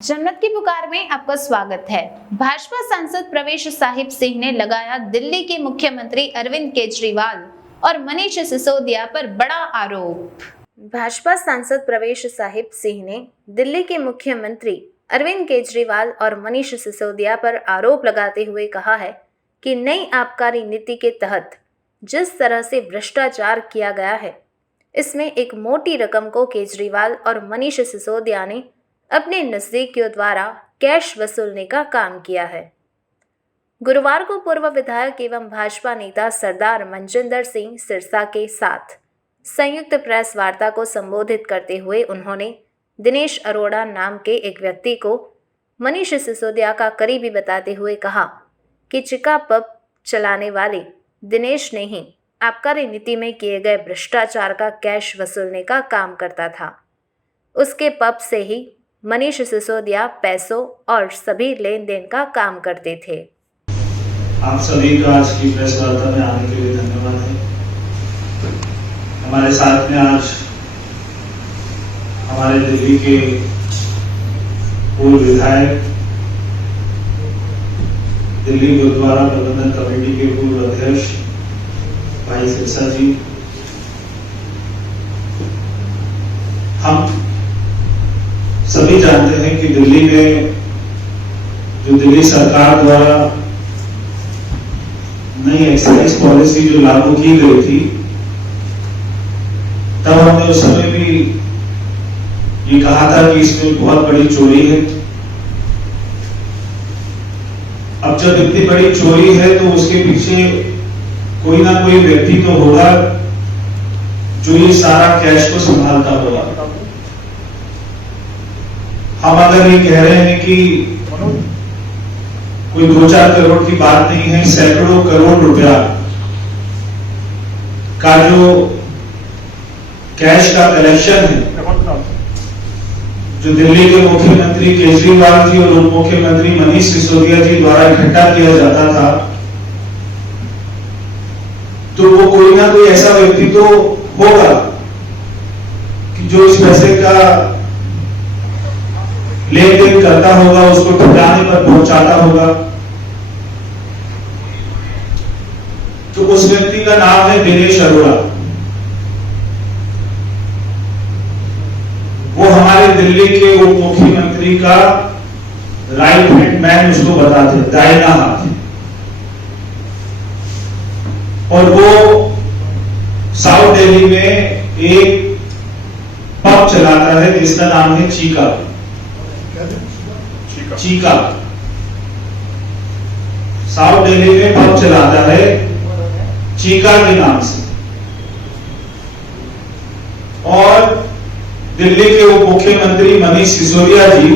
जन्नत की पुकार में आपका स्वागत है। भाजपा सांसद प्रवेश साहिब सिंह ने लगाया दिल्ली के मुख्यमंत्री अरविंद केजरीवाल और मनीष सिसोदिया पर बड़ा आरोप। भाजपा सांसद प्रवेश साहिब सिंह ने दिल्ली के मुख्यमंत्री अरविंद केजरीवाल और मनीष सिसोदिया पर आरोप लगाते हुए कहा है कि नई आबकारी नीति के तहत जिस तरह से भ्रष्टाचार किया गया है, इसमें एक मोटी रकम को केजरीवाल और मनीष सिसोदिया ने अपने नजदीकियों द्वारा कैश वसूलने का काम किया है। गुरुवार को पूर्व विधायक एवं भाजपा नेता सरदार मनजिंदर सिंह सिरसा के साथ संयुक्त प्रेस वार्ता को संबोधित करते हुए उन्होंने दिनेश अरोड़ा नाम के एक व्यक्ति को मनीष सिसोदिया का करीबी बताते हुए कहा कि चिका पब चलाने वाले दिनेश ने ही आबकारी नीति में किए गए भ्रष्टाचार का कैश वसूलने का काम करता था। उसके पब से ही मनीष सिसोदिया पैसों और सभी लेन देन का काम करते थे। आप सभी का आज की प्रेस वार्ता में आने के लिए धन्यवाद है। हमारे साथ में आज हमारे दिल्ली के पूर्व विधायक, दिल्ली गुरुद्वारा प्रबंधन कमेटी के पूर्व अध्यक्ष भाई सिरसा जी, हम सभी जानते हैं कि दिल्ली में जो दिल्ली सरकार द्वारा नई एक्साइज पॉलिसी जो लागू की गई थी, तब हमने उस समय भी ये कहा था कि इसमें बहुत बड़ी चोरी है। अब जब इतनी बड़ी चोरी है तो उसके पीछे कोई ना कोई व्यक्ति तो होगा जो ये सारा कैश को संभालता होगा। हम अगर ये कह रहे हैं कि कोई 2-4 करोड़ की बात नहीं है, सैकड़ों करोड़ रुपया का जो कैश का कलेक्शन है, जो दिल्ली के मुख्यमंत्री केजरीवाल जी और उप मुख्यमंत्री मनीष सिसोदिया जी द्वारा इकट्ठा किया जाता था, तो वो कोई ना कोई ऐसा व्यक्ति तो होगा कि जो इस पैसे का लेन देन करता होगा, उसको ठिकाने पर पहुंचाता होगा। तो उस व्यक्ति का नाम है दिनेश अरोड़ा। वो हमारे दिल्ली के उप मुख्यमंत्री का राइट हैंड मैन उसको बताते, दाहिना हाथ। और वो साउथ दिल्ली में एक पब चलाता है जिसका नाम है चीका। साउथ दिल्ली में पब चलाता है चीका के नाम से। और दिल्ली के उप मुख्यमंत्री मनीष सिसोदिया जी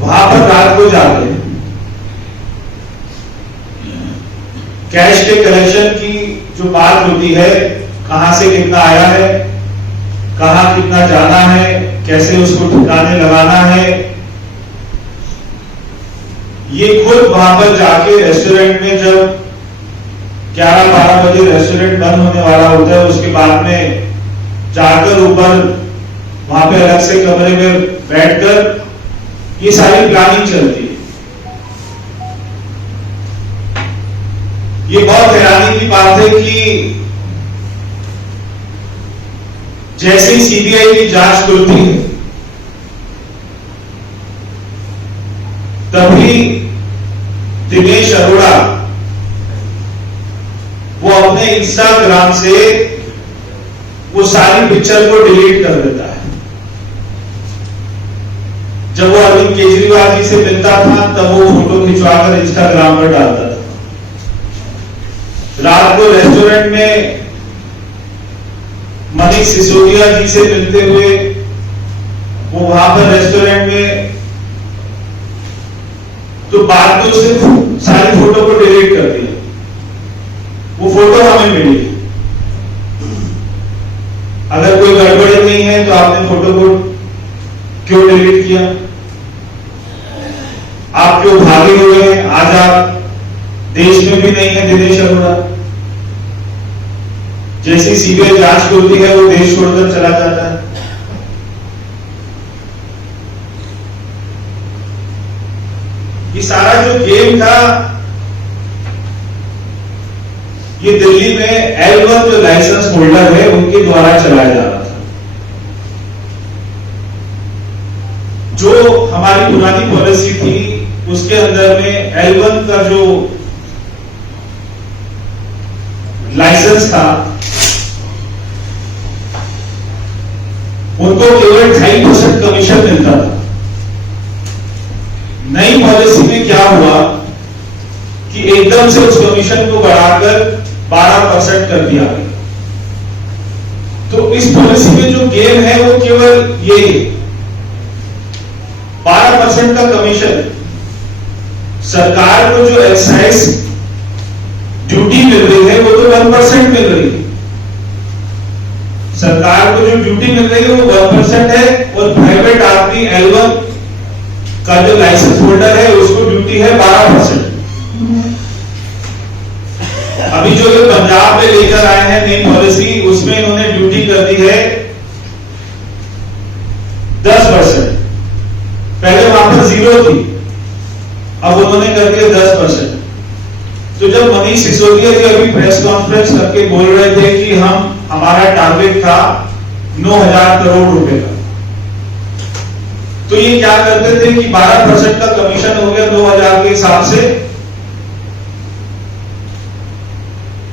वहां पर रात को जाते हैं। कैश के कलेक्शन की जो बात होती है, कहां से कितना आया है, कहां कितना जाना है, कैसे उसको ठिकाने लगाना है, ये खुद वहां पर जाके रेस्टोरेंट में जब 11-12 बजे रेस्टोरेंट बंद होने वाला होता है, उसके बाद में जाकर ऊपर वहां पे अलग से कमरे में बैठकर ये सारी प्लानिंग चलती है। ये बहुत हैरानी की बात है कि जैसे ही सीबीआई की जांच खुलती है, तभी दिनेश अरोड़ा वो अपने इंस्टाग्राम से वो सारी पिक्चर को डिलीट कर देता है। जब वो अरविंद केजरीवाल जी से मिलता था तब वो फोटो खिंचवाकर इंस्टाग्राम पर डालता था। रात को रेस्टोरेंट में मनीष सिसोदिया जी से मिलते हुए वो वहां पर रेस्टोरेंट में, तो बाद में उसने सारी फोटो को डिलीट कर दिया। वो फोटो हमें मिली। अगर कोई गड़बड़ी नहीं है तो आपने फोटो को क्यों डिलीट किया? आप क्यों भागे हुए हैं? आज आप देश में भी नहीं है दिनेश अरोड़ा। जैसी सीबीआई जांच होती है वो देश छोड़कर चला जाता है। ये सारा जो गेम था ये दिल्ली में L1 जो लाइसेंस होल्डर है उनके द्वारा चलाया जा रहा था। जो हमारी पुरानी पॉलिसी थी उसके अंदर में L1 का जो लाइसेंस था उनको केवल 2.5% कमीशन मिलता था। नई पॉलिसी में क्या हुआ कि एकदम से उस कमीशन को बढ़ाकर 12% कर दिया गया। तो इस पॉलिसी में जो गेम है वो केवल ये 12% का कमीशन। सरकार को जो एक्साइज ड्यूटी मिल रही है वो तो 1% मिल रही है। सरकार को जो ड्यूटी मिल रही है वो 1% है और प्राइवेट आदमी L1 का जो लाइसेंस होल्डर है उसको ड्यूटी है 12%। अभी जो ये पंजाब में लेकर आए हैं नई पॉलिसी उसमें इन्होंने ड्यूटी कर दी है 10%। पहले वहां पर 0 थी, अब उन्होंने कर दिया 10%। तो जब मनीष सिसोदिया जी अभी प्रेस कॉन्फ्रेंस करके बोल रहे थे कि हमारा टारगेट था 9,000 करोड़ रुपए का, तो ये क्या करते थे कि 12% का कमीशन हो गया 2,000 के हिसाब से,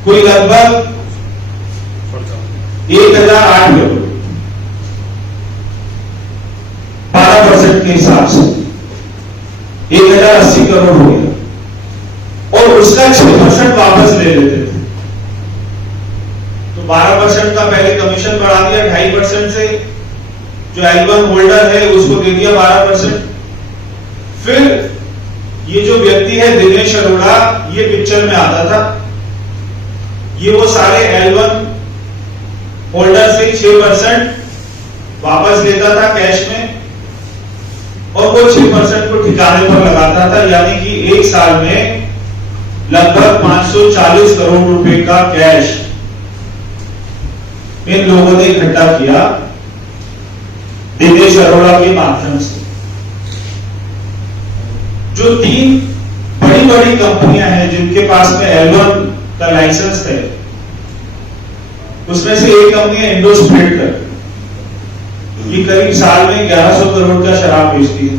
कोई लगभग 1,008 करोड़ 12% के हिसाब से 1,080 करोड़ हो गया और उसका 6% वापस ले लेते थे। तो 12% का पहले कमीशन बढ़ा दिया 2.5% से, जो L1 होल्डर है उसको दे दिया 12%। फिर ये जो व्यक्ति है दिनेश अरोड़ा, ये पिक्चर में आता था, ये वो सारे L1 होल्डर से 6% वापस लेता था कैश में और वो 6% को ठिकाने पर लगाता था, यानी कि एक साल में लगभग 540 करोड़ रुपए का कैश इन लोगों ने इकट्ठा किया दिनेश अरोड़ा के माध्यम से। जो 3 बड़ी बड़ी कंपनियां हैं जिनके पास में L1 का लाइसेंस है, उसमें से एक कंपनी है इंडोस्प्रिट, ये करीब साल में 1100 करोड़ का शराब बेचती है।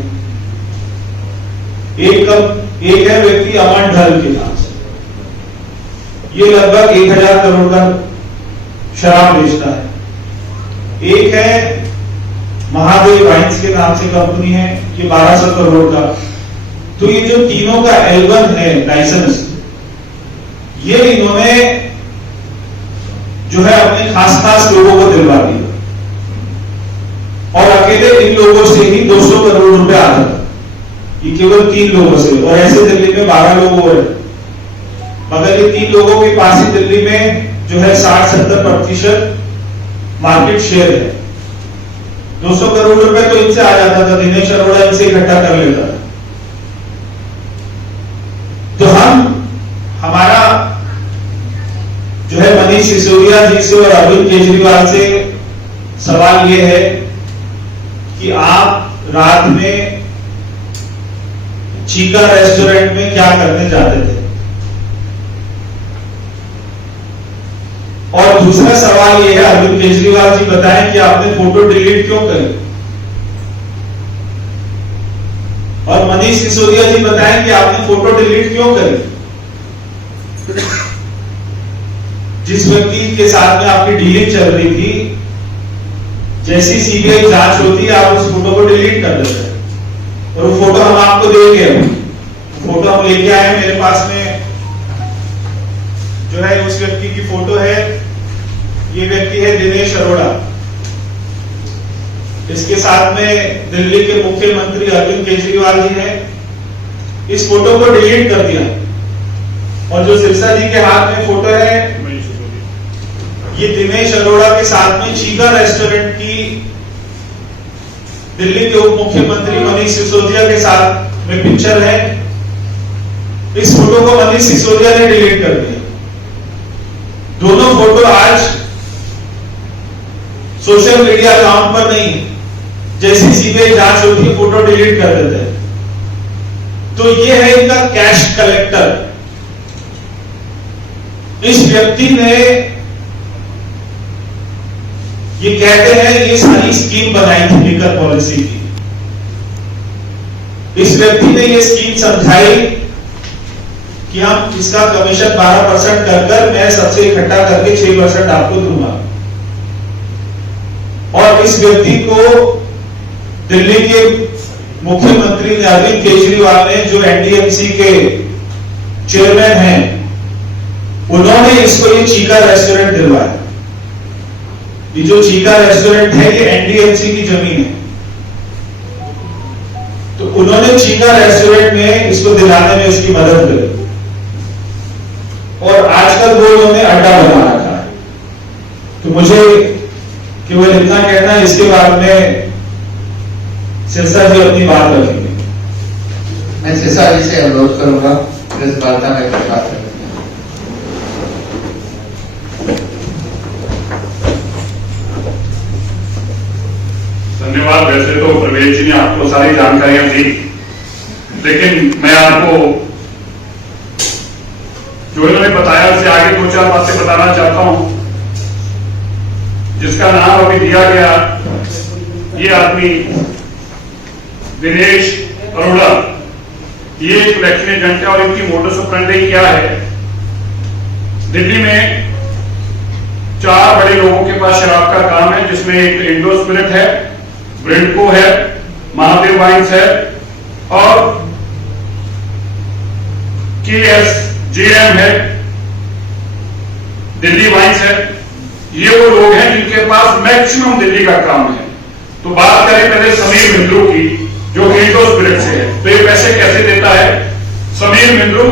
एक है व्यक्ति अमन ढल के नाम से, ये लगभग 1,000 करोड़ का शराब बेचता है। एक है महादेव वाइन्स के नाम से कंपनी है, ये 1200 करोड़ का। तो ये जो तीनों का L1 है लाइसेंस, ये इन्होंने जो है अपने खास लोगों को दिलवा दिया और अकेले इन लोगों से ही 200 करोड़ रुपए आता था। ये केवल 3 लोगों से, और ऐसे दिल्ली में 12 लोग और हैं, मगर ये 3 लोगों के पास ही दिल्ली में जो है 60-70% मार्केट शेयर है। 200 करोड़ रुपए तो इनसे आ जाता था, दिनेश अरोड़ा इनसे इकट्ठा कर लेता था। तो हमारा जो है मनीष सिसोदिया जी से और अरविंद केजरीवाल से सवाल यह है कि आप रात में चीका रेस्टोरेंट में क्या करने जाते थे। और दूसरा सवाल यह है, अरविंद केजरीवाल जी बताएं कि आपने फोटो डिलीट क्यों करी, और मनीष सिसोदिया जी बताएं कि आपने फोटो डिलीट क्यों करी। जिस व्यक्ति के साथ में आपकी डीलिंग चल रही थी, जैसी सीबीआई जांच होती है आप उस फोटो को डिलीट कर देते हैं, और वो फोटो हम आपको देंगे। फोटो हम लेके आए हैं, मेरे पास में जो है उस व्यक्ति की फोटो है। ये व्यक्ति है दिनेश अरोड़ा, इसके साथ में दिल्ली के मुख्यमंत्री अरविंद केजरीवाल जी हैं। इस फोटो को डिलीट कर दिया, और जो सिरसा जी के हाथ में फोटो है ये दिनेश अरोड़ा के साथ में चीका रेस्टोरेंट की दिल्ली के उप मुख्यमंत्री मनीष सिसोदिया के साथ में पिक्चर है। इस फोटो को मनीष सिसोदिया ने डिलीट कर दिया। दोनों फोटो आज सोशल मीडिया अकाउंट पर नहीं, जैसी सीबीआई जांच होती है फोटो डिलीट कर देते हैं। तो ये है इनका कैश कलेक्टर। इस व्यक्ति ने, ये कहते हैं ये सारी स्कीम बनाई थी लिकर पॉलिसी की। इस व्यक्ति ने ये स्कीम समझाई कि हम इसका कमीशन 12% कर मैं सबसे इकट्ठा करके 6% आपको दूंगा। और इस व्यक्ति को दिल्ली के मुख्यमंत्री अरविंद केजरीवाल ने, जो एनडीएमसी के चेयरमैन हैं, उन्होंने इसको ये चीका रेस्टोरेंट दिलवाया। ये जो चीका रेस्टोरेंट है ये एनडीएमसी की जमीन है, तो उन्होंने चीका रेस्टोरेंट में इसको दिलाने में उसकी मदद करी और आजकल वो उन्होंने अड्डा बना रखा है। तो मुझे केवल इतना कहना है, इसके बाद में सिरसा जी अपनी बात रखेंगे। मैं सिरसा जी से अनुरोध करूंगा प्रेस वार्ता में बात करें। धन्यवाद। वैसे तो प्रवेश जी ने आपको सारी जानकारियां दी, लेकिन मैं आपको जो इन्होंने बताया उससे आगे 2-4 बातें बताना चाहता हूं। जिसका नाम अभी दिया गया, ये आदमी दिनेश अरोड़ा, ये एक इलेक्शन एजेंट है और इनकी मोडस ऑपरेंडी क्या है। दिल्ली में 4 बड़े लोगों के पास शराब का काम है, जिसमें एक इंडो स्पिरिट है, ब्रिंडको है, महादेव वाइन्स है और KSJM है, दिल्ली वाइन्स है। ये वो लोग हैं जिनके पास मैक्सिमम दिल्ली का काम है। तो बात करें पहले समीर मिंद्रू की, जो इंडो स्पिरिट से है, तो ये पैसे कैसे देता है। समीर मिंद्रू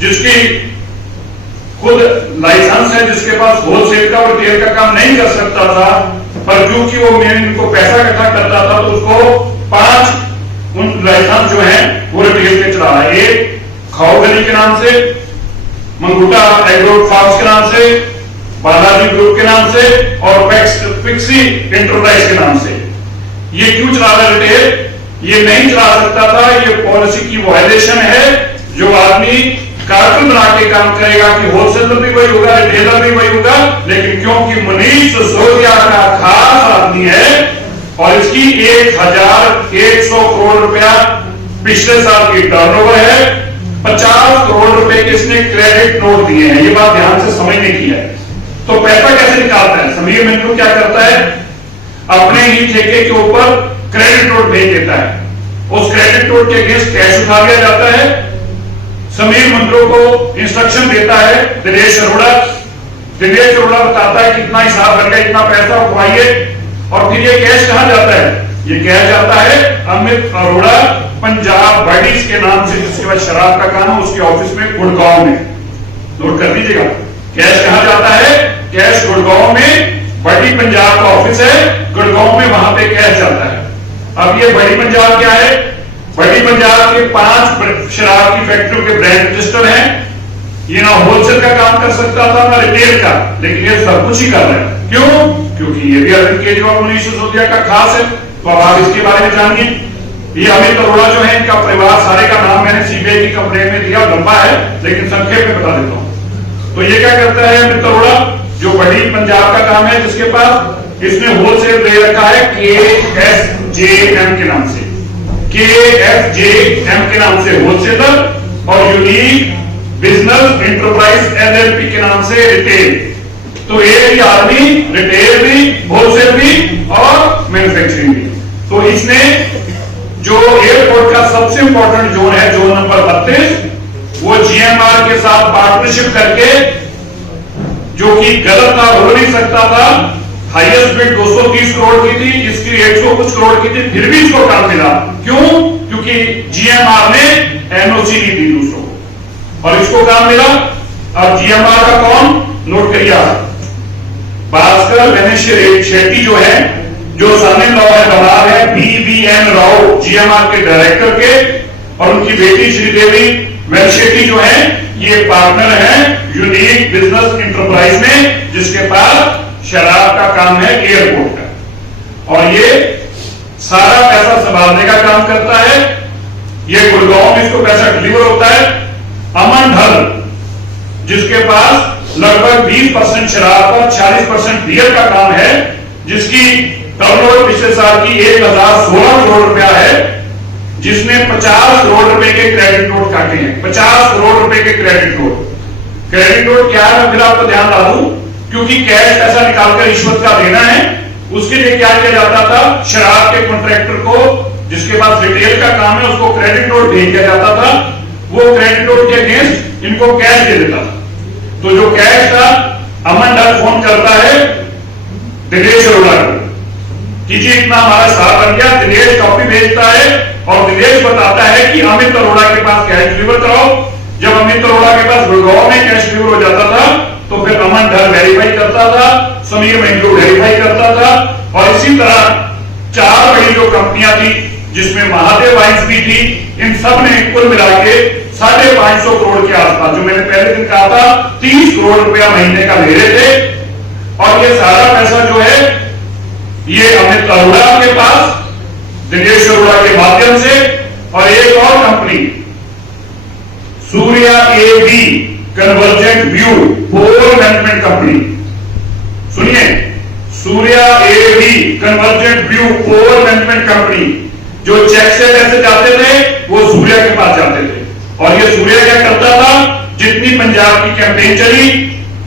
जिसकी खुद लाइसेंस है, जिसके पास होलसेल का और रिटेल का काम नहीं कर सकता था, पर क्योंकि वो इनको पैसा इकट्ठा करता था तो उसको 5 उन लाइसेंस जो है वो रिटेल के चला रहा है। एक खाओ गली के नाम से, मंगूटा एग्रो फार्म्स के नाम से, बालाजी ग्रुप के नाम से और पिक्सी एंटरप्राइज के नाम से। ये क्यों चला रहा है रिटेल? ये नहीं चला सकता था, ये पॉलिसी की वायलेशन है। जो आदमी कार्टून बना के काम करेगा कि होलसेलर भी वही होगा, रिटेलर भी वही होगा, लेकिन क्योंकि मनीष सिसोदिया का खास आदमी है और इसकी 1100 करोड़ रुपया पिछले साल की टर्नओवर है, 50 करोड़ रुपए के इसने क्रेडिट नोट दिए हैं। ये बात ध्यान से समझने की है। तो पैसा कैसे निकालता है? समीर मिंद्रू क्या करता है, अपने ही ठेके के ऊपर क्रेडिट नोट भेज देता है। उस क्रेडिट नोट के अगेंस्ट कैश उठा लिया जाता है। समीर मिंद्रू को इंस्ट्रक्शन देता है दिनेश अरोड़ा। दिनेश अरोड़ा बताता है कितना हिसाब बन गया, इतना पैसा उठवाइए। और फिर ये कैश कहां जाता है? ये कैश जाता है अमित अरोड़ा पंजाब बडीज के नाम से, जिसके बाद शराब का काम है, उसके ऑफिस में गुड़गांव में। नोट कर लीजिएगा, कैश कहां जाता है? कैश गुड़गांव में, बड़ी पंजाब का ऑफिस है गुड़गांव में, वहां पे कैश जाता है। अब ये बड़ी पंजाब क्या है? बड़ी पंजाब के 5 शराब की फैक्ट्रियों के ब्रांड रजिस्टर हैं। ये ना होलसेल का काम कर सकता था ना रिटेल का, लेकिन ये सब कुछ ही कर रहे हैं। क्यों? क्योंकि ये भी अरविंद केजरीवाल मनीष सिसोदिया का खास है। तो अब आप इसके बारे में जानिए। ये अमित अरोड़ा जो है, इनका परिवार सारे का नाम मैंने सीबीआई की कंप्लेंट में दिया, लंबा है लेकिन संक्षेप में बता देता हूं। तो ये क्या करता है अमित अरोड़ा, जो बड़ी पंजाब का काम है, जिसके पास इसने होलसेल दे रखा है KSJM के नाम से, KSJM के नाम से होलसेलर और यूनिक बिजनेस एंटरप्राइज LLP के नाम से रिटेल। तो एक ही आदमी रिटेल भी, होलसेल भी और मैन्युफैक्चरिंग भी। तो इसने जो एयरपोर्ट का सबसे इंपॉर्टेंट जोन है, जोन नंबर 32, वो GMR के साथ पार्टनरशिप करके, जो कि गलत था, हो नहीं सकता था, हाईएस्ट बिड 230 करोड़ की थी, इसकी 100 कुछ करोड़ की थी, फिर भी इसको काम मिला। क्यों? क्योंकि GMR ने NOC नहीं दी दूसरों को और इसको काम मिला। अब GMR का कौन? नोट करिए, भास्कर गणेश शेट्टी जो है, जो सन लॉ है, दलाल है BVN राव GMR के डायरेक्टर के, और उनकी बेटी श्रीदेवी वेलशेट्टी जो है, ये पार्टनर है यूनिक बिजनेस एंटरप्राइज में, जिसके पास शराब का काम है एयरपोर्ट का, और ये सारा पैसा संभालने का काम करता है। ये गुड़गांव में इसको पैसा डिलीवर होता है। अमन ढल जिसके पास लगभग 20% शराब पर 40% बियर का काम है, जिसकी टर्नओवर पिछले साल की 1016 करोड़ रुपया है, जिसने 50 करोड़ रुपए के क्रेडिट नोट काटे हैं। 50 करोड़ रुपए के क्रेडिट नोट। क्रेडिट नोट क्या है, मैं फिर आपको ध्यान ला दूं, क्योंकि कैश पैसा निकालकर रिश्वत का देना है, उसके लिए क्या किया जाता था, शराब के कॉन्ट्रैक्टर को जिसके पास रिटेल का काम है उसको क्रेडिट नोट भेज दिया जाता था। वो क्रेडिट नोट के अगेंस्ट इनको कैश दे देता था। तो जो कैश था, अमन ढल फोन करता है दिनेश अरोड़ा को कि जी इतना हमारा साथ बन गया। दिनेश कॉपी भेजता है और दिनेश बताता है कि अमित अरोड़ा के पास कैश डिलीवर कराओ। जब अमित अरोड़ा के पास गुड़गांव में कैश डिलीवर हो जाता था तो फिर अमन ढल वेरीफाई करता था, समीर महिंद्रू वेरीफाई करता था, और इसी तरह 4 बड़ी जो कंपनियां थी जिसमें महादेव वाइन्स भी थी, इन सब ने कुल मिला के 550 करोड़ के आसपास, जो मैंने पहले दिन कहा था 30 करोड़ रुपया महीने का ले रहे थे। और ये सारा पैसा जो है ये अमित अरोड़ा के पास दिनेश अरोड़ा के माध्यम से, और एक और company Surya AB convergent view poll management company, सुनिए, Surya AB convergent view poll management company, जो चेक से पैसे जाते थे वो सूर्या के पास जाते थे। और ये सूर्या क्या करता था, जितनी पंजाब की कैंपेन चली,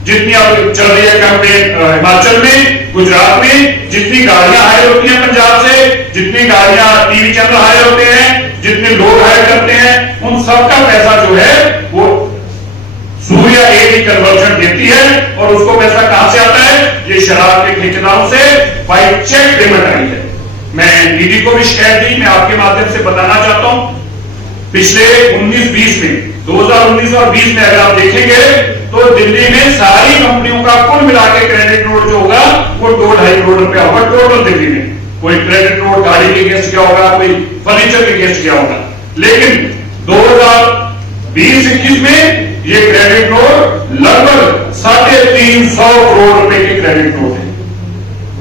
जितनी अब चल रही है कैंपेन हिमाचल में, गुजरात में, जितनी गाड़ियां हायर होती हैं पंजाब से, जितनी गाड़ियां टीवी चैनल हायर होते हैं, जितने लोग हायर करते हैं, उन सबका पैसा जो है वो सूर्या एबी कन्वर्जन देती है। और उसको पैसा कहां से आता है, ये शराब के ठेकेदारों से बाय चेक पेमेंट आई है। मैं ईडी को भी शिकायत दी, मैं आपके माध्यम से बताना चाहता हूं, पिछले 19-20 में, 2019 और 20 में अगर आप देखेंगे तो दिल्ली में सारी कंपनियों का कुल मिला के क्रेडिट नोट जो होगा वो 2-2.5 करोड़ रुपया होगा टोटल दिल्ली में। कोई क्रेडिट नोट गाड़ी के अगेंस्ट क्या होगा, कोई फर्नीचर के अगेंस्ट क्या होगा। लेकिन 2020-21 में ये क्रेडिट नोट लगभग 350 करोड़ रुपए के क्रेडिट नोट है।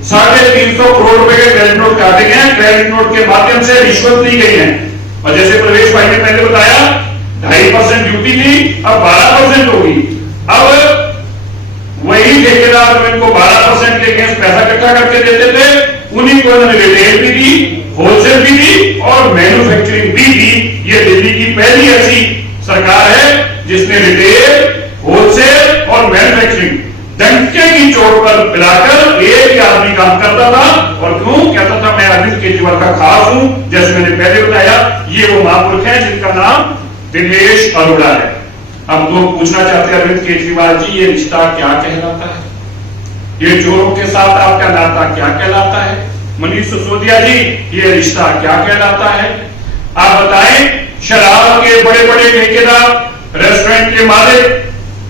350 करोड़ रुपए के क्रेडिट नोट काटे गए हैं। क्रेडिट नोट के माध्यम से रिश्वत ली गई है। और जैसे प्रवेश भाई ने पहले बताया 2.5% ड्यूटी थी, अब 12% होगी। अब वही ठेकेदार इनको 12% के अगेंस्ट पैसा इकट्ठा करके देते थे, उन्हीं को इन्होंने रिटेल भी दी, होलसेल भी दी और मैन्युफैक्चरिंग भी दी। ये दिल्ली की पहली ऐसी सरकार है जिसने रिटेल, होलसेल और मैन्युफैक्चरिंग डंके की चोट पर मिलाकर एक ही आदमी काम करता था। और क्यों कहता था, मैं अरविंद केजरीवाल का खास हूं, जैसे मैंने पहले बताया, ये वो महापुरुष है जिनका नाम दिनेश अरोड़ा है। अब लोग पूछना चाहते हैं, अरविंद केजरीवाल जी ये रिश्ता क्या कहलाता है, ये चोरों के साथ आपका नाता क्या कहलाता है, मनीष सिसोदिया जी ये रिश्ता क्या कहलाता है, आप बताएं। शराब के बड़े बड़े ठेकेदार, रेस्टोरेंट के मालिक,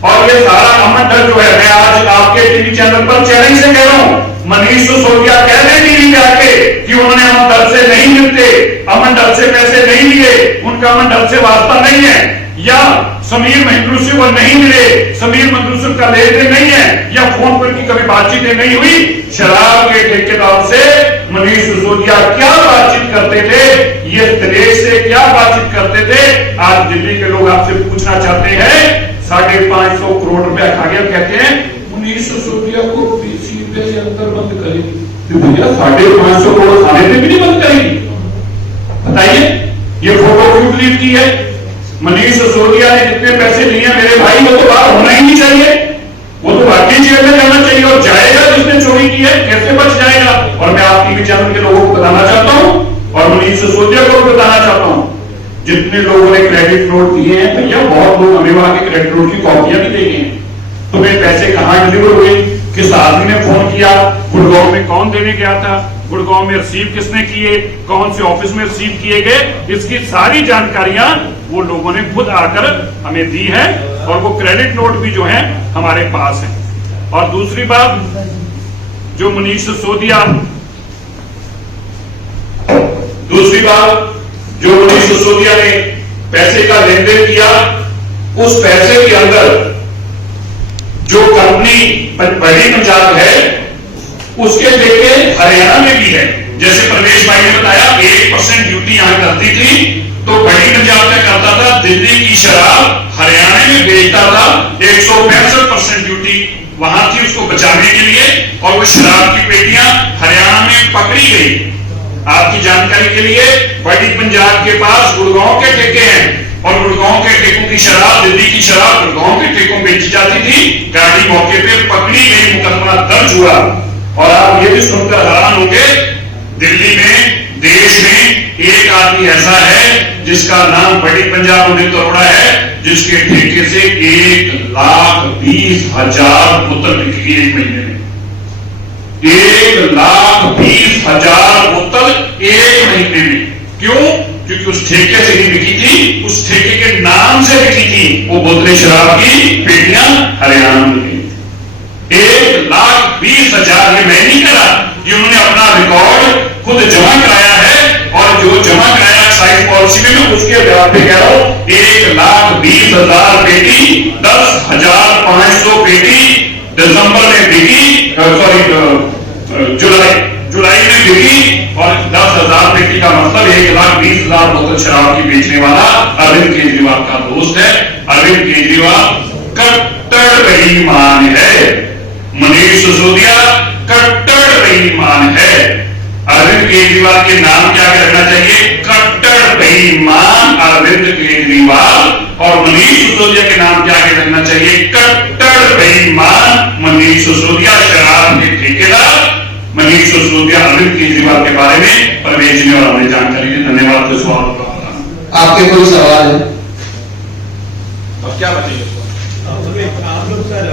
और ये सारा अमन ढल जो है, मैं आज आपके टीवी चैनल पर चैलेंज से कह रहा हूं, मनीष सिसोदिया कह रहे टीवी पे आके कि उन्होंने अमन ढल से नहीं मिलते, अमन ढल से पैसे नहीं लिए, उनका अमन ढल से वास्ता नहीं है, या समीर महिंद्रू से वो नहीं मिले, समीर महिंद्रू से का लेन देन नहीं है, या फोन पर की कभी बातचीत नहीं हुई। शराब के ठेकेदार से मनीष सिसोदिया क्या बातचीत करते थे, ये दिनेश से क्या बातचीत करते थे, आज दिल्ली के लोग आपसे पूछना चाहते हैं। 550 करोड़ रुपया खा गया, कहते हैं मनीष सिसोदिया को पीसी के अंदर बंद करेगी। तो भैया 550 करोड़ खाने पे भी नहीं बंद करेगी, बताइए। ये फोटो क्यों डिलीट की है? मनीष सिसोदिया ने जितने पैसे लिए मेरे भाई, वो तो बाहर होना ही नहीं चाहिए, वो तो वाकई जेल में जाना चाहिए। और जाएगा जिसने चोरी की है, कैसे बच जाएगा? और मैं आप टीवी चैनल के लोगों को बताना चाहता हूं, और मनीष सिसोदिया को भी बताना चाहता हूं, जितने लोगों ने क्रेडिट नोट दिए हैं भैया, बहुत लोग हमें वहां के क्रेडिट नोट की कॉपियां भी देंगे। तुम्हें पैसे कहां डिलीवर हुए, किस आदमी ने फोन किया, गुड़गांव में कौन देने गया था, गुड़गांव में रिसीव किसने किए, कौन से ऑफिस में रिसीव किए गए, इसकी सारी जानकारियां वो लोगों ने खुद आकर हमें दी है। और वो क्रेडिट नोट भी जो है हमारे पास है। और दूसरी बात, जो मनीष सिसोदिया ने पैसे का लेन देन किया, उस पैसे के अंदर जो कंपनी बड़ी पंजाब है उसके लेके हरियाणा में भी है। जैसे प्रवेश भाई ने बताया 1% ड्यूटी यहां करती थी, तो बड़ी पंजाब क्या करता था, दिल्ली की शराब हरियाणा में बेचता था, 165% ड्यूटी वहां थी उसको बचाने के लिए, और वो शराब की पेटियां हरियाणा में पकड़ी गई। आपकी जानकारी के लिए बड़ी पंजाब के पास गुड़गांव के ठेके हैं, और गुड़गांव के ठेकों की शराब, दिल्ली की शराब गुड़गांव के ठेकों बेची जाती थी। गाड़ी मौके पे पकड़ी गई, मुकदमा दर्ज हुआ। और आप ये भी सुनकर हैरान होंगे, दिल्ली में, देश में एक आदमी ऐसा है जिसका नाम बड़ी पंजाब उदित अरोड़ा है, जिसके ठेके से 1,20,000 बोतल बिक गई एक महीने में। 1,20,000 बोतल एक महीने में। क्यों? क्योंकि उस ठेके से ही बिकी थी, उस ठेके के नाम से बिकी थी वो बोतलें शराब की पेटियां हरियाणा में गई। 1,20,000 ये मैं नहीं करा, ये उन्होंने अपना रिकॉर्ड खुद जमा कराया है, और जो जमा कराया एक्साइज पॉलिसी में, मैं उसके आधार पे कह रहा हूं 1,20,000 पेटी, 10,500 पेटी दिसंबर में बिकी, जुलाई में बिकी, और 10,000 पेटी का मतलब 1,20,000 बोतल शराब की बेचने वाला अरविंद केजरीवाल का दोस्त है। अरविंद केजरीवाल कट्टर बेईमान है, मनीष सिसोदिया कट्टर बेईमान है। अरविंद केजरीवाल के नाम क्या रखना चाहिए? कट्टर बेईमान अरविंद केजरीवाल। और मनीष सिसोदिया के नाम क्या रखना चाहिए? कट्टर बेईमान मनीष सिसोदिया, शराब के ठेकेदार मनीष सिसोदिया। अरविंद केजरीवाल के बारे में परवेज जी और हमने जानकारी दी। धन्यवाद। तो सवाल आपके कोई सवाल है? अब क्या बताइए? आप लोग सर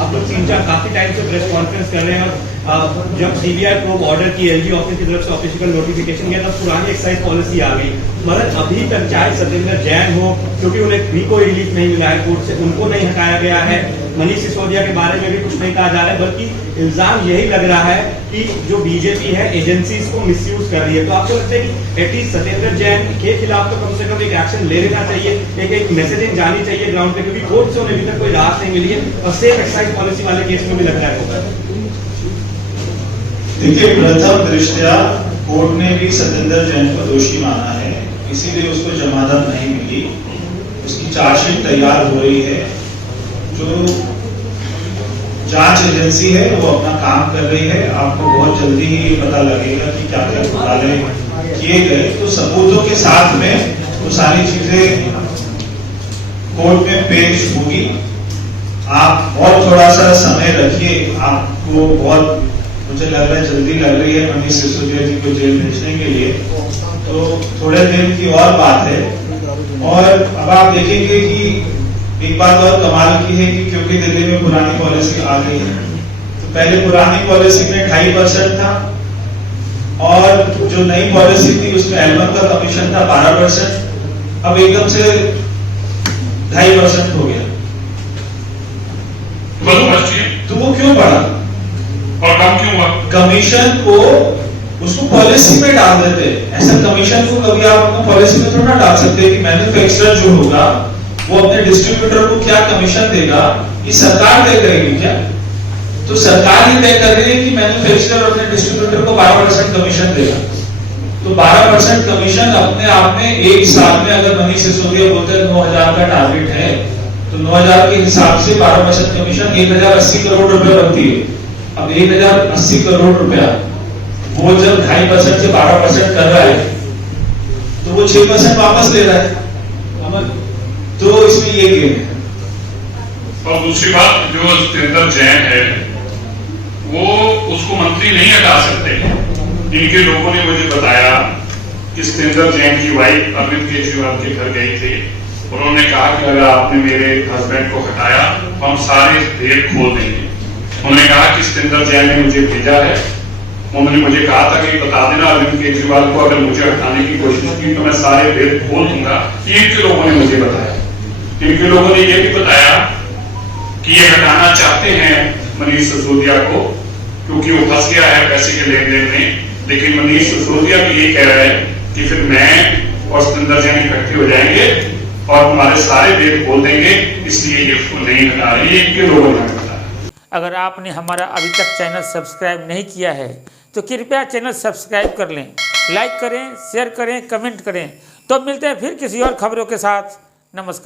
आप लोग 3-4 काफी टाइम से प्रेस कॉन्फ्रेंस कर रहे हैं, और जब सीबीआई प्रोब ऑर्डर की एलजी ऑफिस की तरफ से ऑफिशियल नोटिफिकेशन गया तब पुरानी एक्साइज पॉलिसी आ गई, मगर अभी तक चाहे सत्येंद्र जैन हो, क्योंकि उन्हें भी कोई रिलीफ नहीं मिला है कोर्ट से, उनको नहीं हटाया गया है। मनीष सिसोदिया के बारे में भी कुछ नहीं कहा जा रहा है, बल्कि इल्जाम यही लग रहा है कि जो बीजेपी है एजेंसीज को मिसयूज कर रही है। तो आपको लगता है कि एटलीस्ट सत्येंद्र जैन के खिलाफ तो कम से कम एक एक्शन ले लेना चाहिए, एक मैसेजिंग जानी चाहिए ग्राउंड पे, क्योंकि कोर्ट से उन्हें अभी तक कोई राहत नहीं मिली है, और सेम एक्साइज पॉलिसी वाले केस में भी लग रहा है। देखिए, प्रथम दृष्टया कोर्ट ने भी सत्येंद्र जैन को दोषी माना है, इसीलिए उसको जमानत नहीं मिली। उसकी चार्जशीट तैयार हो रही है। जो जांच एजेंसी है वो अपना काम कर रही है। आपको बहुत जल्दी ही ये पता लगेगा कि क्या क्या घोटाले किए गए। तो सबूतों के साथ में वो सारी चीजें कोर्ट में पेश होगी। आप और थोड़ा सा समय रखिए। आपको बहुत, मुझे लग रहा है जल्दी लग रही है मनीष सिसोदिया जी को जेल भेजने के लिए, तो थोड़े दिन की और बात है। और अब आप देखेंगे कि एक बात और कमाल की है कि क्योंकि दिल्ली में पुरानी पॉलिसी आ गई है, तो पहले पुरानी पॉलिसी में 2.5% था, और जो नई पॉलिसी थी उसमें एल्बम का कमीशन था 12%, अब एकदम से 2.5% हो गया। तो वो क्यों बढ़ा और कम क्यों हुआ? कमीशन को उसको पॉलिसी में डाल देते। ऐसा कमीशन को कभी आप अपना पॉलिसी में थोड़ा डाल सकते हैं कि मैन्युफैक्चरर जो होगा वो अपने डिस्ट्रीब्यूटर को क्या कमीशन देगा, ये सरकार तय करेगी क्या? तो सरकार ही तय कर रही है कि मैन्युफैक्चरर अपने डिस्ट्रीब्यूटर को 12% कमीशन देगा। तो 12% कमीशन अपने आप में एक साल में, अगर मनीष सिसोदिया बोलते हैं 9,000 का टारगेट है, तो 9,000 के हिसाब से 12% कमीशन 1,080 करोड़ रुपए बनती है। अब 1,080 करोड़ रुपया वो जब 2.5% से 12% कर रहा है, तो वो 6% वापस ले रहा है। तो इसमें ये गेम है। और दूसरी बात, जो सत्येंद्र जैन है वो उसको मंत्री नहीं हटा सकते। इनके लोगों ने मुझे बताया कि सत्येंद्र जैन की वाइफ अरविंद केजरीवाल के घर गई थी। उन्होंने कहा कि अगर आपने मेरे हस्बैंड को हटाया तो हम सारे भेद खोल देंगे। उन्होंने कहा कि सत्येंद्र जैन ने मुझे भेजा है, उन्होंने मुझे कहा था कि बता देना अरविंद केजरीवाल को अगर मुझे हटाने की कोशिश की तो मैं सारे भेद खोल दूंगा। ये इनके लोगों ने मुझे बताया। इनके लोगों ने यह भी बताया कि ये हटाना चाहते हैं मनीष सिसोदिया को, क्योंकि वो फंस गया है पैसे के लेन देन में। लेकिन मनीष सिसोदिया भी ये कह रहे हैं कि फिर मैं और सत्येंद्र जैन इकट्ठे हो जाएंगे और तुम्हारे सारे भेद खोल देंगे, इसलिए ये उसको नहीं हटा रही है। इनके लोगों ने बताया। अगर आपने हमारा अभी तक चैनल सब्सक्राइब नहीं किया है तो कृपया चैनल सब्सक्राइब कर लें लाइक करें, शेयर करें, कमेंट करें। तो मिलते हैं फिर किसी और खबरों के साथ। नमस्कार।